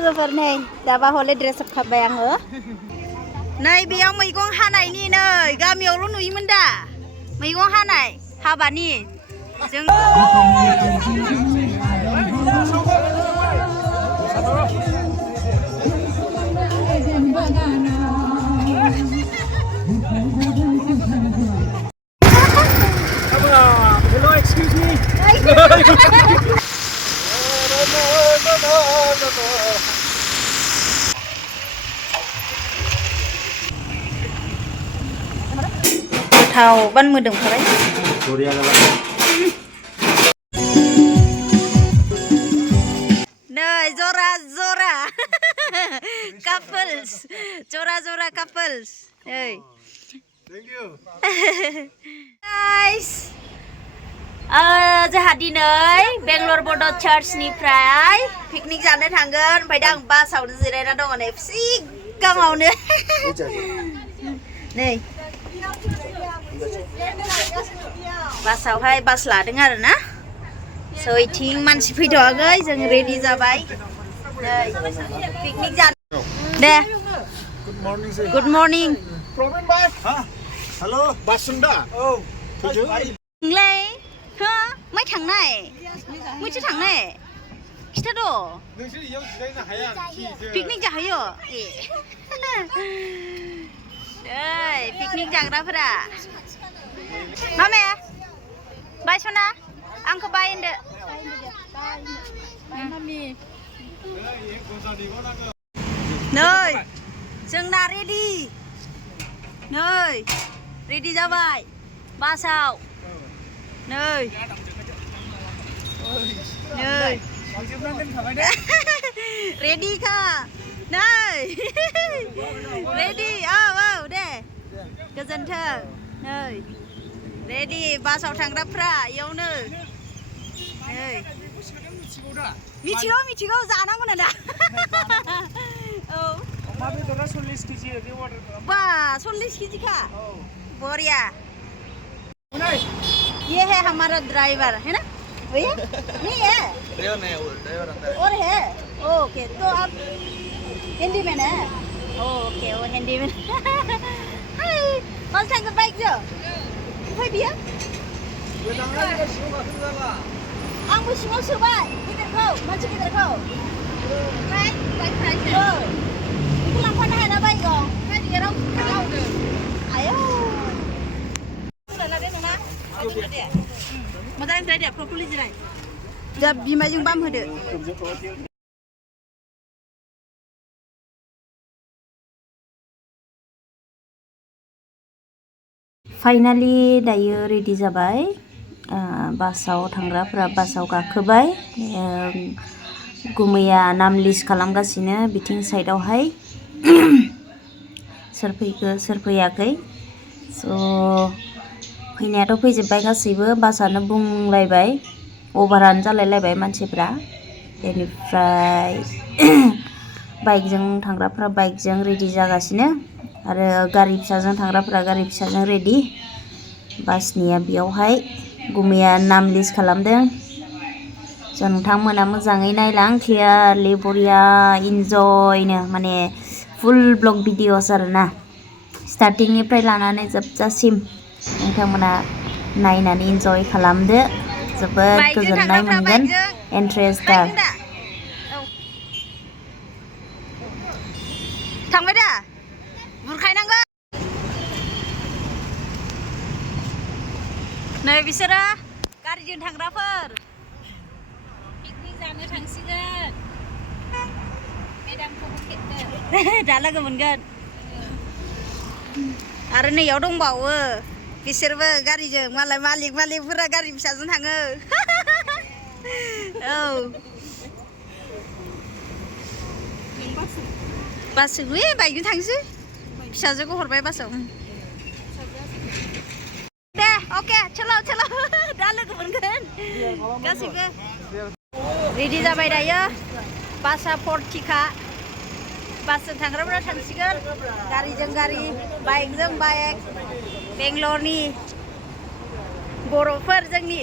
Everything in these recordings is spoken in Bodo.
लोगोफोर नै दाबा हले ड्रेस आप खाबाय आङो नै बेयाव मैगं हानायनि नै गामियावल' नुयोमोन दा मैगं हानाय हाबानि जों Hello, excuse me. Thao ban mudeng kare. Nah, Zora. Couples. Zora couples. Hey. Thank you. Guys. जोंहा दिनै बेंगलर बड' चार्चनिफ्राय पिकनिक जानो थांगोन ओमफ्राय दा आं बासावनो जिरायना दङ नै सिगाङावनो नै बासावहाय बास लादों आरो ना स' इथिं मानसि फैथ'वाखै जों रेडि जाबाय नै पिकनिक जानो दे good morning Hello, Basunda. Oh, नोंलाय हो मै थांनाय मैथो थांनाय खिथा द' पिकनिक जाहैयो ए नै पिकनिक जाग्राफोरा मामे बाय सना आंखौ बाय होनदो नै जोंना रेडि नै रेडि जाबाय बासाव नै रेडि खा नै रेडि औ दे गोजोन्थों नै रेडि बासाव थांग्राफ्रा इयावनो नै मिथिगौ जानांगौ दा औ बा 40 केजि का बढ़िया ये है हमारा ड्राइवर है ना भैया नहीं है ड्राइवर और है ओके तो आप हिंदी में ना ओके वो हिंदी में हाय माल थांगोन बाइक जो ओमफ्राय बियो आंबो सिङाव सोबाय गिदिरखौ मानसि गिदिरखौ ओमफ्राय बेखौ लांफानो हाया ना बाइकआव गिदिराव थांलावदो आयौ मोजां जिराय दे प्रपारलि जिराय दा बिमाजों बाम होदो फाइनालि दायो रेडि जाबाय बासाव थांग्राफ्रा बासाव गाखोबाय गुमैया नाम लिस्ट खालामगासिनो बिथिं साइडआवहाय सोर फैखो सोर फैयाखै स' फैनायाथ' फैजोब्बाय गासैबो बासानो बुंलायबाय अभारानो जालायलायबाय मानसिफ्रा बेनिफ्राय बाइकजों थांग्राफ्रा बाइकजों रेडि जागासिनो आरो गारि फिसाजों थांग्राफ्रा गारि फिसाजों रेडि बासनिया बेयावहाय गुमैया नाम लिस्ट खालामदों स' नोंथांमोना मोजाङै नायलां क्लियारलि बरिया इन्जयनो माने फुल ब्लग भिडिअस आरोना स्टार्टिंनिफ्राय लानानै जोबजासिम नोंथांमोना नायनानै इन्जय खालामदो जोबोद गोजोननाय मोनगोन इन्टारेस्टार थांबाय दा बुरखायनांगोन नै बिसोरो गारिजों थांग्राफोर पिकनिक जानो थांसिगोन मेदामखौबो खेबदो दा लोगो मोनगोन आरो नैयाव दंबावो बिसोरबो गारिजों मालाय मालिकफोरा गारि फिसाजों थाङो औ बासजों बाइकजों थांसै फिसाजोखौ हरबाय बासाव दे अके चलो दा लोगो मोनगोन गासैबो रेडि जाबाय दायो बासा 40 का बासजों थांग्राफ्रा थांसिगोन गारिजों गारि बाइकजों बाइक बेंगलरनि बर'फोर जोंनि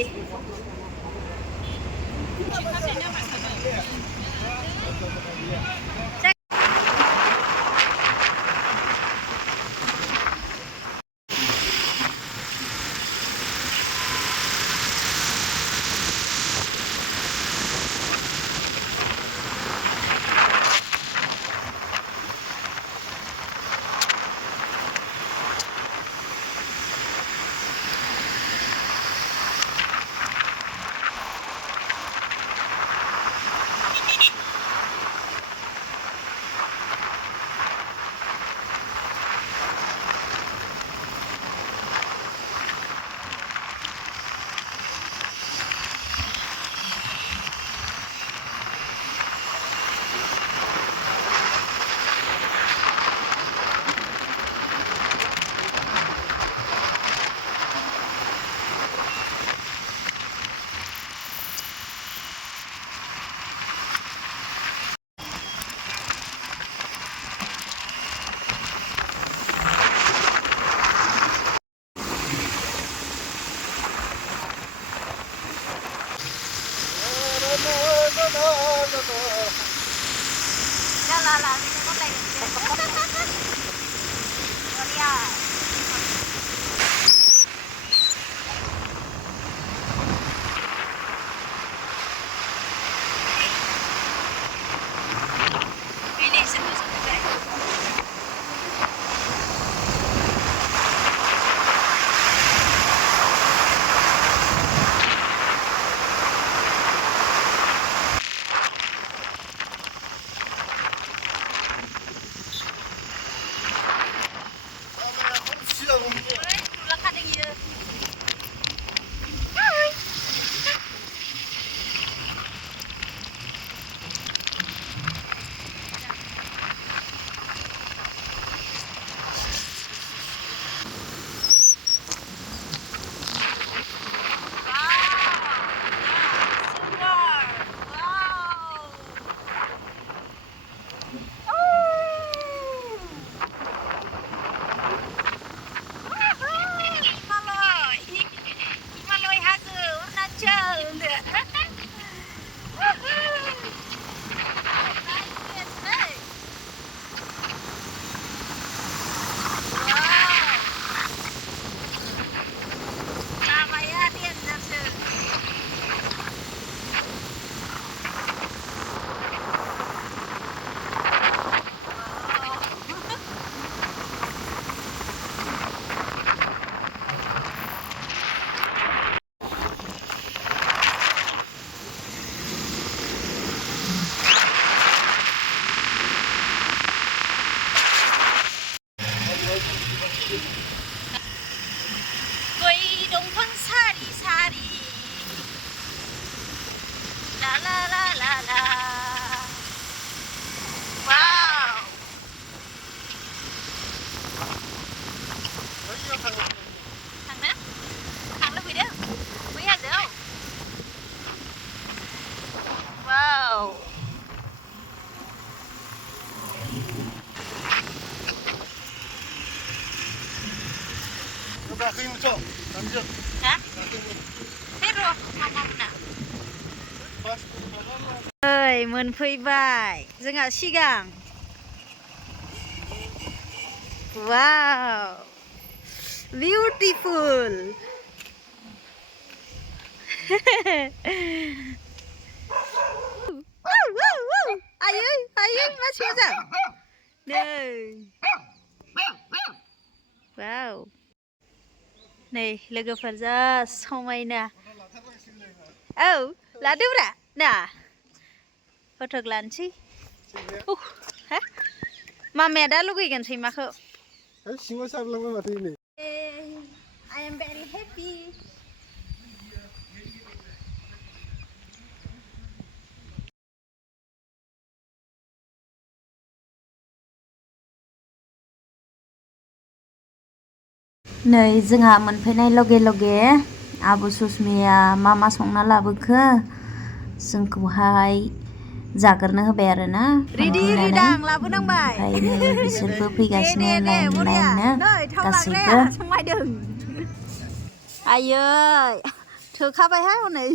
मोनफैबाय जोंहा सिगां वाव बिउटिफुल आयै आयै मासि मोजां नै वाव नै लोगोफोर जा समायना औ लादोब्रा ना फटक लानोसै हा मामाया दा लुगैगोन सैमाखौ सिङाव साबलांबाय माथो नै I am very happy नै जोंहा मोनफैनाय लगे लगे आब' सुसमिया मा संना लाबोखो जोंखौहाय जागोरनो होबाय आरो ना ओमफ्राय नै बिसोरबो फैगासिनो लाइन लाइननो गासैबो आयै थोखाबायहाय हनै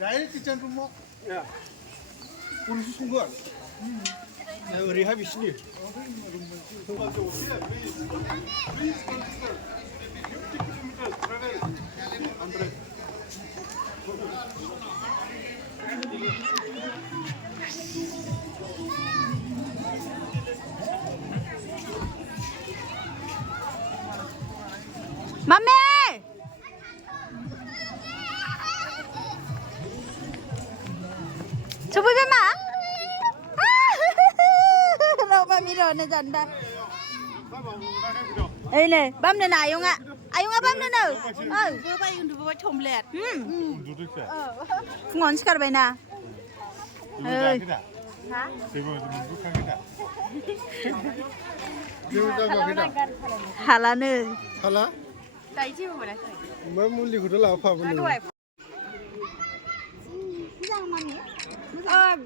डाइरेक्ट किचन रूमाव पुरुष संगोन ओरैहाय बिसिनि Mami! Coba bema? Đâu mami rồi này dần đây. Đây này, băm này này Ayung ạ. Ayung ạ băm này nào. Vừa bay vừa bay chồm lẹt. Ngon sức vậy nè. Ơi. Hả? Hala nữa. हाला Tay chứ mà này. 뭐 물리고도 라파보네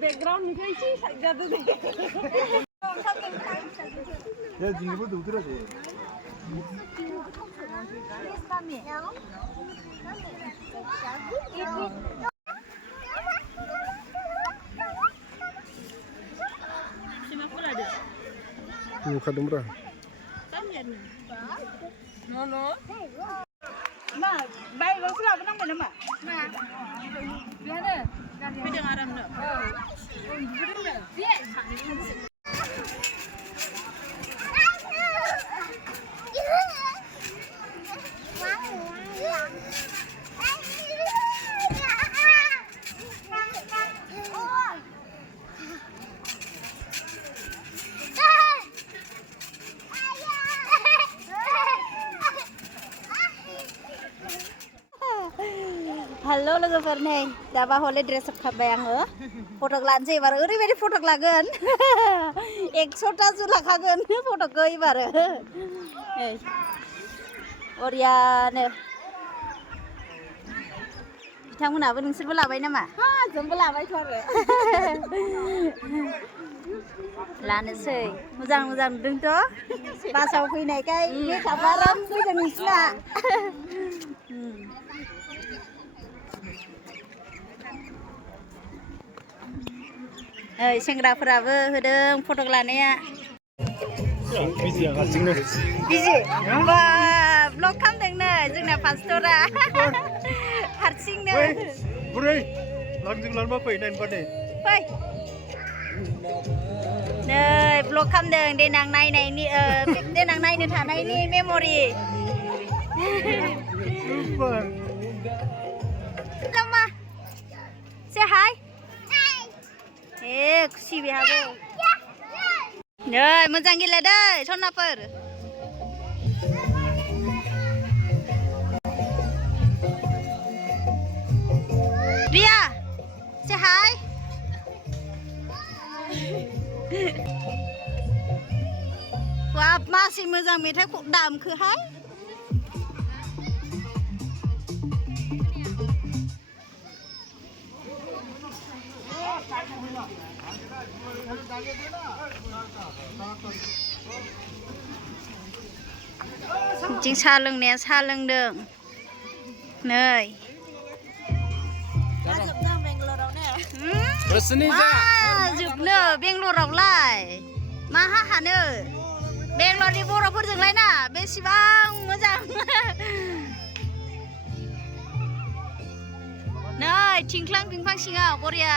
백그라운드 이거 씨 살자도 돼. 야 진리보 누구더라지 이거 가dumra No. Ma, bay lo sila benang mana ma? Ma. Biar Pedang aram no. Halo logofer nih, dah bahole dress up kabayang lo, foto lanjut baru, uri beri foto lagen, 100टा जो लाखागोन foto गई बारो, Oriane, बिथांमोनाबो नोंसोरबो लाबाय नामा? हा, जोंबो लाबाय थारो, लानोसै, मोजां नुदोंथ', बासाव फैनायखाय मेकआप आराम फैदों नोंसिना. सेंग्राफोराबो होदों फट' लानाया बिजि हारसिंनो बिजि बा ब्लग खालामदोंनो जोंना पास्टरा हारसिंनो बुरै लांजों लांबा फै नायनोबा नै फै नै ब्लग खालामदों देनां नायनायनि देनां नायनो थानायनि मेम'रि लमा say hi खुसि बेहाबो नै मोजां गेलेदै सनाफोर रिया say hi वाब मासि मोजां मेथाइ दामखोहाय जों साहा लोंनाया साहा लोंदों नै जोबनो बेंगलरावलाय माहा हानो बेंगलरनि बर'फोरजोंलाय ना बेसेबां मोजां नै थिंख्लां बिफां सिङाव बरिया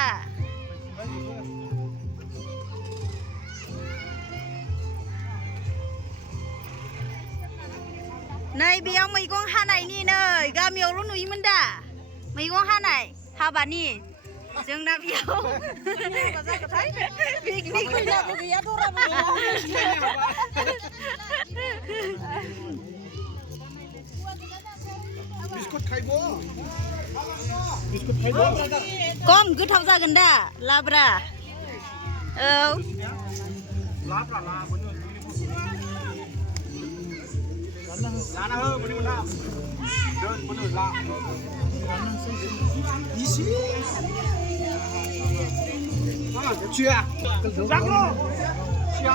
नै बेयाव मैगं हानायनि नै गामियावल' नुयोमोन दा मैगं हानाय हाबानि जोंना बेयाव पिकनिक गैया दराबो बिस्कुट खाइबो खम गोथाव जागोन दा लाब्रा औ लाब्रा लाबोनो लाना हो बोनि मोना दोन बोनो ला इसे चिया जाग्रो चिया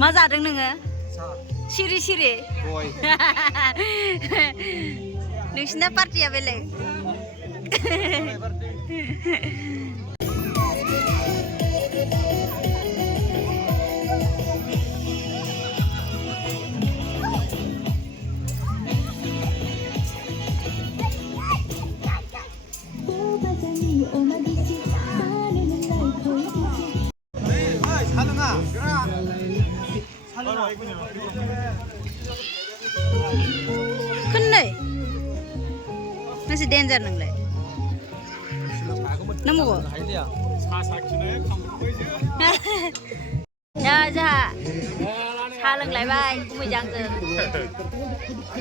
मा जादों नोङो सिरि सिरि नोंसिना पार्टिया बेलेग खोन्नै मासे डेन्जार नोंलाय नांगौ दा जोंहा साहा लोंलायबाय मोजांजों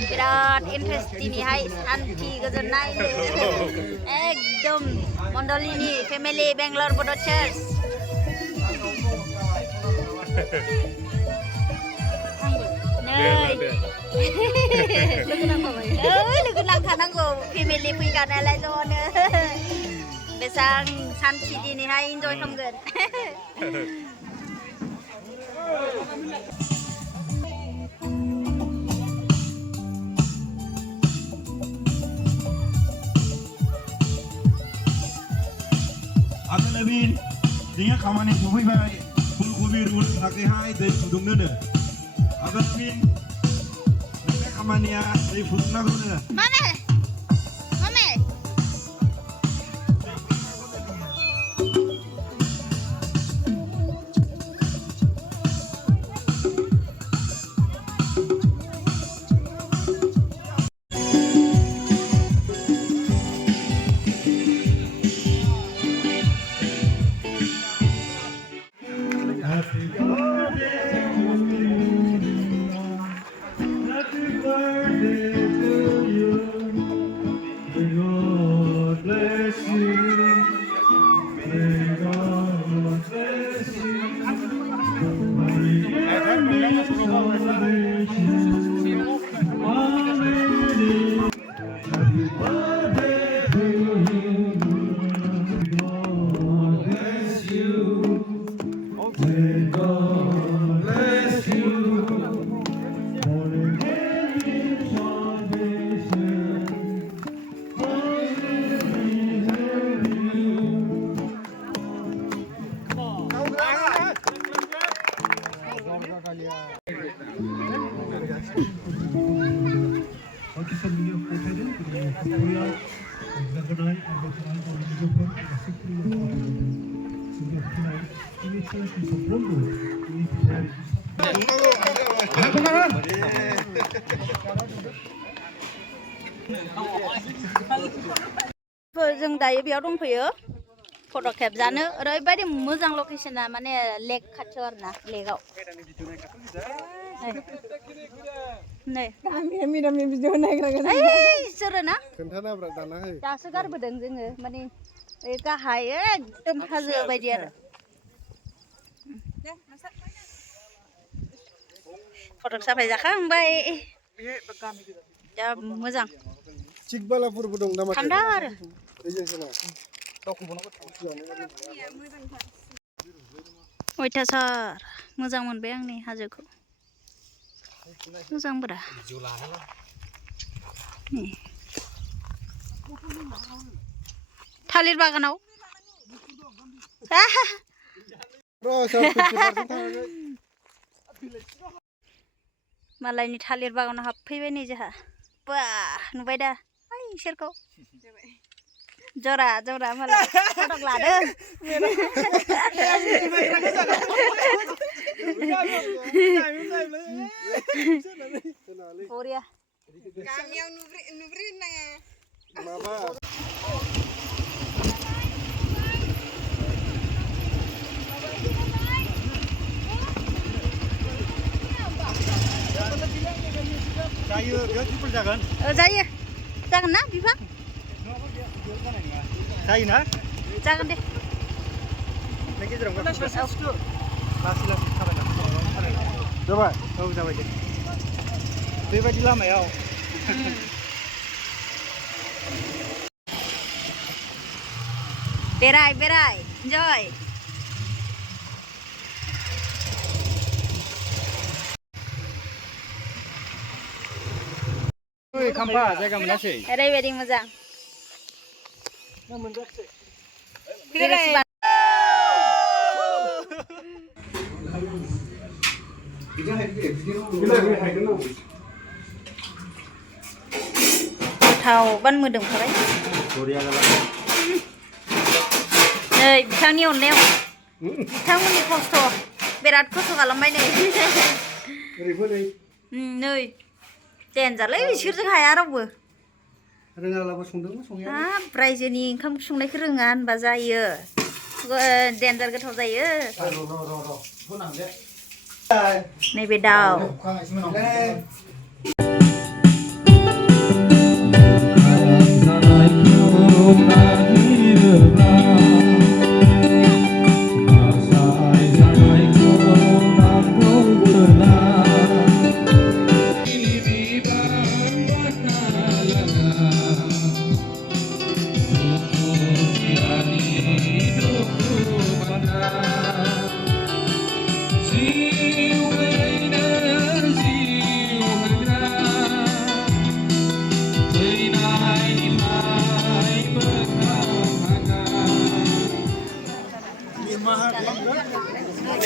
बिराद इन्टारेस्ट दिनैहाय सान्थि गोजोननाय एकदम मण्डलिनि फेमिलि बेंगलर बड' चार्च लोगो नांखानांगौ फेमिलि फैखानायालाय ज'नो बेसां सान्थि दिनैहाय इन्जय खालामगोन Aku Nabin, dia kamane kubi bay, full kubi rule pakai hai dari fudung nene. Aku Nabin, dia kamane ya dari fudung nene. Mame, mame. जों दायो बेयाव दंफैयो फट' खेबजानो ओरैबायदि मोजां लकेशना माने लेक खाथियाव आरोना लेकआव नै दामि भिडिअ नायग्रा सोरो ना खोन्थानाब्रा दाना हो दासो गारबोदों जोङो माने ओइ गाहाय एकदम हाजो बायदि आरो फट' साफाय जाखांबाय दा मोजां चिकबालाफोरबो दं नामा थान्दा आरो अयथासार मोजां मोनबाय आंनि हाजोखौ मोजांब्रा थालिर बागानाव मालायनि थालिर बागानाव हाबफैबाय नै जोंहा बा नुबाय दा इसोरखौ जरा जरा मालाय फटक लादों बरिया गामियाव नुब्रि नाङा माबा जायो बेयाव ट्रिपल जागोन जायो जागोन ना बिफां जायो ना जागोन दे गेजेराव लासै लासै थाबायना जाबाय औ जाबाय दे बेबायदि लामायाव बेराय बेराय इन्जय ओइ खाम्फा जायगा मोनासै ओरैबायदि मोजां गोथावबान मोदोमखाबाय नै बिथांनि अननायाव बिथांमोननि खस्थ' बिराद खस्थ' खालामबाय नै नै देनजारलै बिसोरजों हाया रावबो रोङालाबो संदोंमोन संनाया हाब रायजोनि ओंखाम संनायखौ रोङा होनबा जायो देनजार गोथाव जायो नैबे दाउ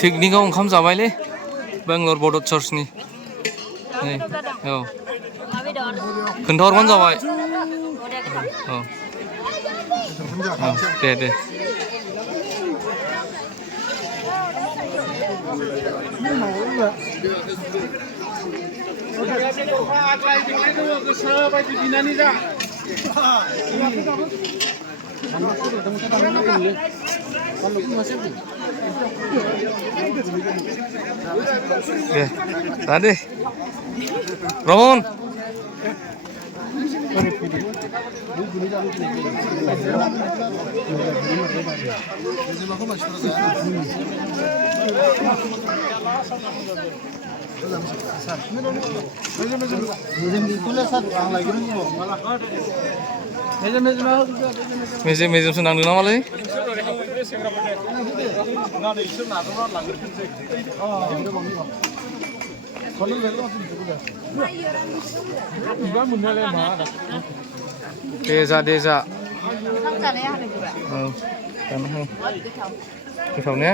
पिकनिकआव ओंखाम जाबायलै बेंगलर बड' चार्चनि नै औ खोन्थाहरबानो जाबाय औ दे tadi Ramon meja senang dulu malah desa oh kesalnya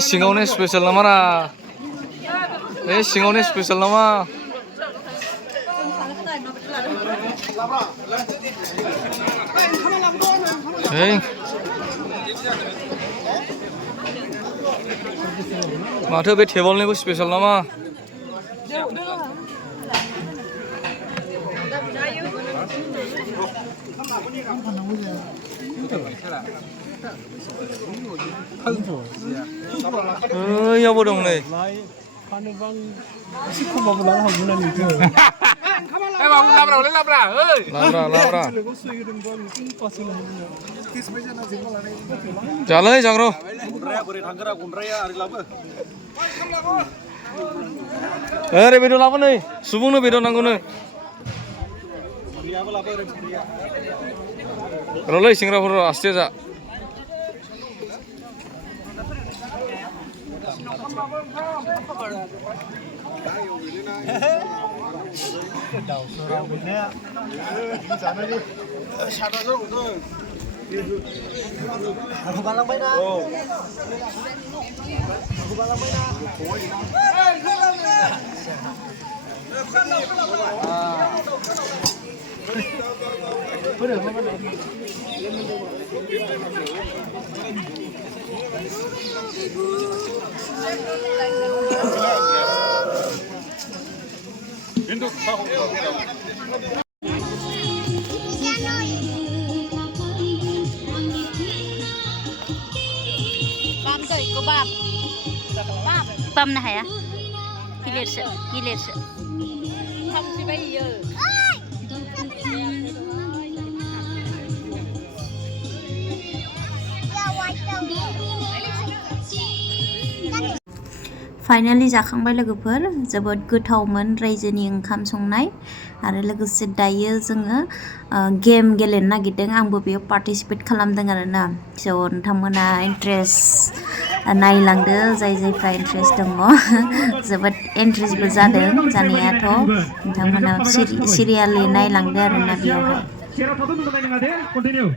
singaunya spesial nama singaunya spesial nama माथो बे टेबलनिबो स्पेशल नामा यावबो दं नै labra jalan jangro bedo lapo nih subungno bedo nanggono roloi singrapura aste ja Aku balang baik dah. Aku balang baik dah. Băm này hả? Ghi liệt sự. Không chỉ bây giờ. Finally जाखांबाय लोगोफोर जोबोद गोथावमोन रायजोनि ओंखाम संनाय आरो लोगोसे दायो जोङो गेम गेलेनो नागिरदों आंबो बेयाव पार्टिसिपेट खालामदों आरोना स' नोंथांमोना इन्ट्रेस्ट नायलांदो जाय जायफ्रा इन्ट्रेस्ट दङ जोबोद इन्ट्रेस्टबो जादों जानायाथ' नोंथांमोना सिरियालि नायलांदो आरोना बेयावहाय Share foto tuh nggak deh, continue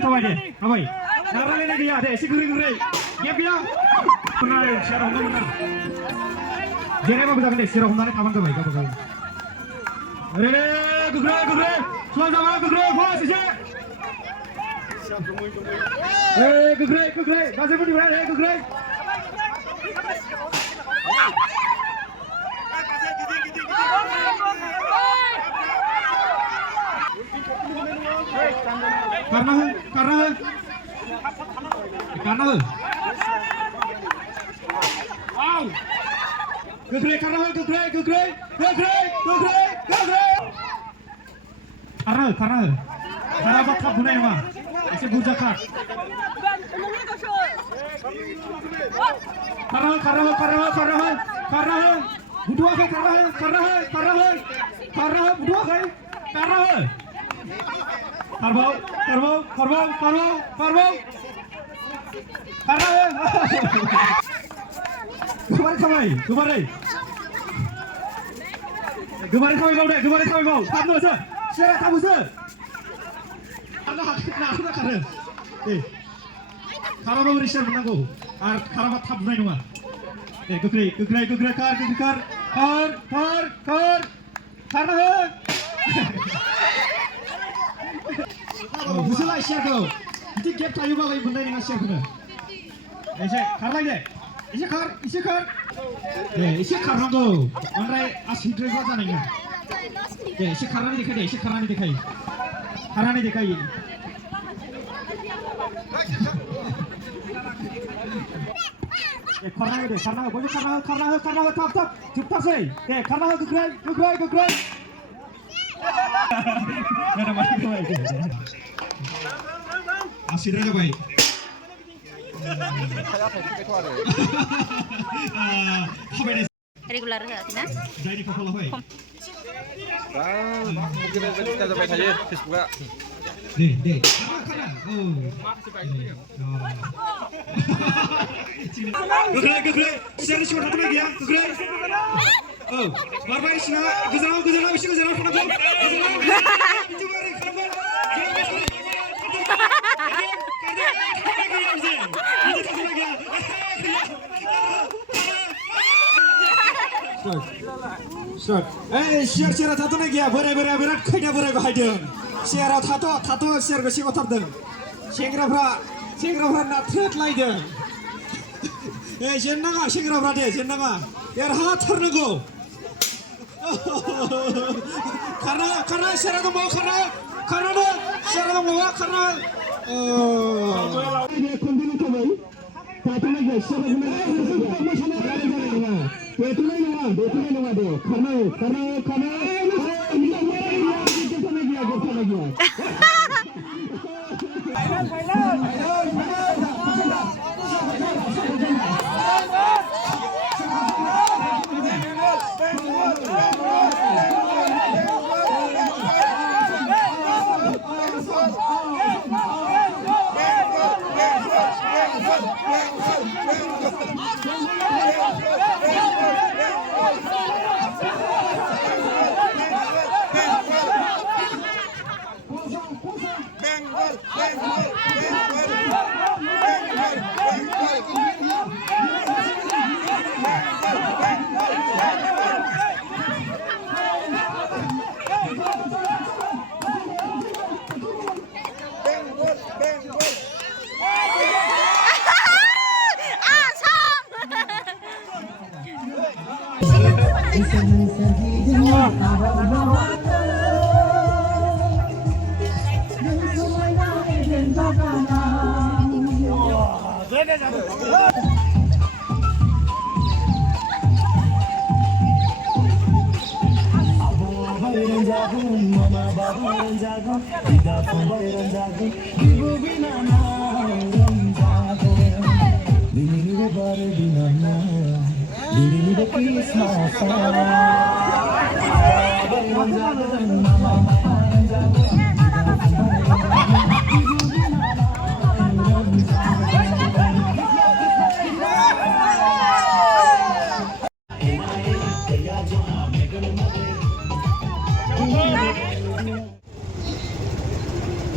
coba deh, apa? Caranya dia deh, si gurih. Dia bilang, benar, share foto benar. Dia emang bisa deh, share foto kapan tuh baik, apa? Rene, gurih, sama gurih, bos aja. Gurih, masih pun di gurih. Karena wow gegrek karena apa tak guna ya mah masih bujakan karena berdua kan karena berdua kan Karbau. Kemarin kau. Tahu aja. Siapa tahu aja. Anak keren. Kalau mau riset menanggu. Kalau mau tahu naik nama. Gegrek kar. Karena. 무슨 아시아고? 이제 갭 타유가 왜 문제인 아시아구나. 이제 갈라게. 이제 갈. 네, 이제 가라고. 오늘 아시드를 하잖아요. 네, 이제 가라니 되카이. 가라니 되카이. 가라가 먼저 가라가 탑. 줍탑세. 네, 가라가 그래. Mana masih kau itu? Asir aja baik. Regular na? Jadi kepala baik. Mungkin kita coba saja Facebook. Deh. Karena. Gegrek. Share satu lagi ya. Gegrek. Oh, barbar işine güzel bir şey falan koy. Start. Share tato ne gya berat khayda berat haydın. Share tato share go sigo tapdın. Sengrafra na threat laydın. Sengrafra de jennaga. Yar ha tharnago. Karena secara mau secara mau karena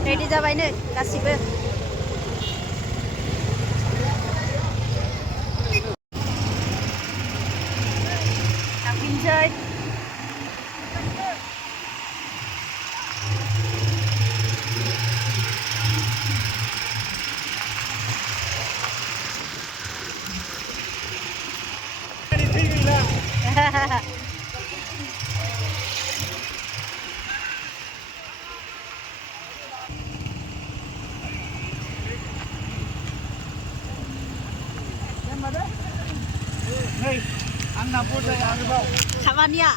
ready जाबायनो गासिबो थांफिनसै Hey, anak pun saya arba. खामानिया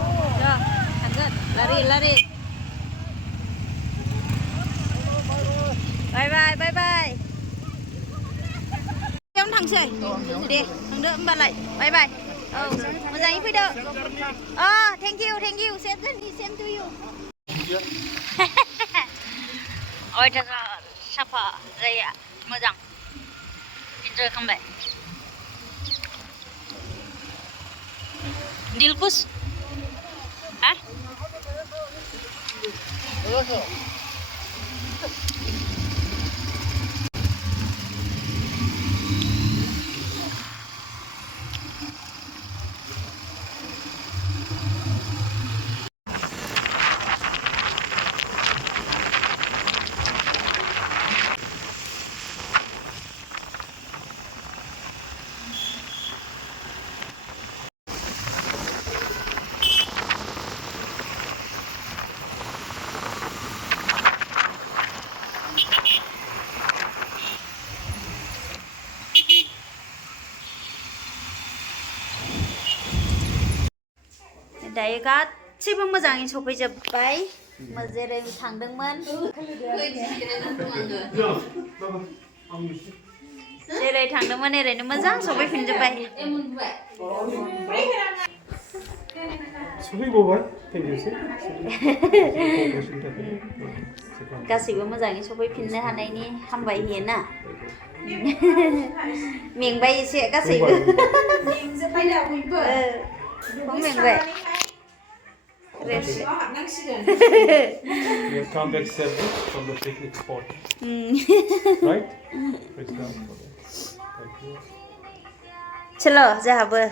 थांगोन लारि लारि बाय बाय बाय बाय बेयावनो थांसै दे थांदो होमबालाय बाय बाय औ मोजाङै फैदो thank you same to you अयथासार साफा जायगाया मोजां इन्जय खालामबाय दिलखुस हा दायो गासैबो मोजाङै सफैजोब्बाय जेरै थांदोंमोन जेरै थांदोंमोन ओरैनो मोजां सफैफिनजोब्बाय गासैबो मोजाङै सफैफिननो हानायनि हामबाय होयो ना मेंबाय एसे गासैबो मेंबाय We have come back safely from the picnic spot. Right? Thank you. चलो जोहाबो